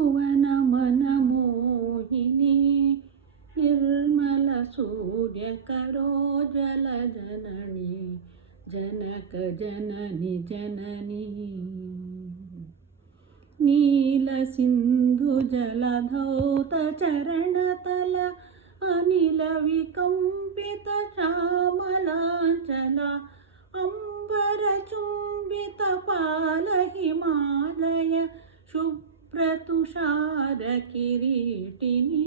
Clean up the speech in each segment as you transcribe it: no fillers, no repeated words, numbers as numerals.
భువన మనమోహిని నిర్మల సూర్యకరోజ్వల జనని జనక జనని జనని నీల సింధు జలధౌత చరణతల అనిల వికంపిత శ్యామలాంచల అంబర చుంబిత పాల హిమాలయ శుభ్రతుషార కిరీటిని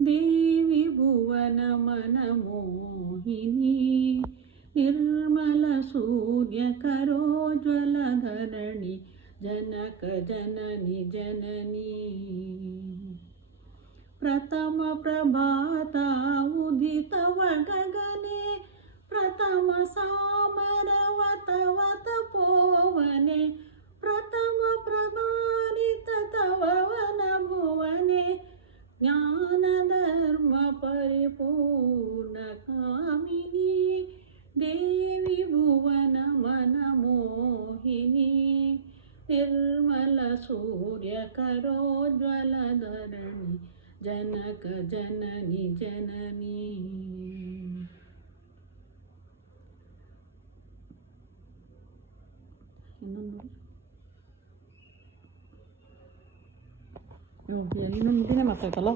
దేవి భువన మనమోహిని నిర్మల సూర్యకరోజ్వల ధరణి జనక జనని జనని ప్రథమ ప్రభాత ఉదితవ గగనే ప్రథమ సామరవతవత పోవనే ప్రథమ ప్రభారిత తవ వన భువనే జ్ఞానధర్మ పరిపూర్ణ కామిని దేవి భువన మనమోహిని నిర్మల సూర్యకరోజ్వల ధరణి జనక జనని జనని. ಇನ್ನೊಂದು ದಿನ ಮಾತಾಡ್ತಲ್ಲ.